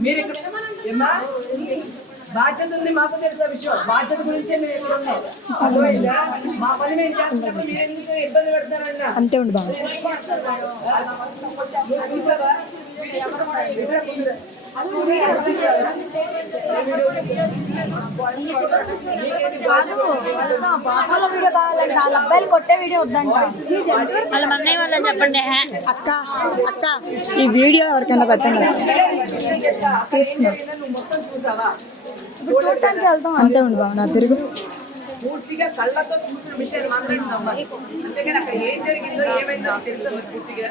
మీరు ఇక్కడ బాధ్యత ఉంది మాకు తెలిసిన విషయం బాధ్యత గురించే మేము ఇక్కడ ఉన్నాం అర్థమైందా మా పని మేము చేస్తున్నప్పుడు మీరు ఎందుకు ఇబ్బంది పెడతారన్నా అంతే ఉండు బాబు వీడియో కావాలంటే వాళ్ళ అబ్బాయిలు కొట్టే వీడియో వద్దంట వాళ్ళ మన్నయ్య వాళ్ళని చెప్పండి హే. అక్క అక్క ఈ వీడియో ఎవరికైనా పెట్టండి. తీస్తున్నా చూడటానికి వెళ్తాం అంతే ఉండు బాబు నా తిరుగు. పూర్తిగా కళ్ళతో చూసిన విషయాన్ని మాత్రమే నమ్మాలి అంతేగాని అక్కడ ఏం జరిగిందో ఏమైందో తెలుసా పూర్తిగా.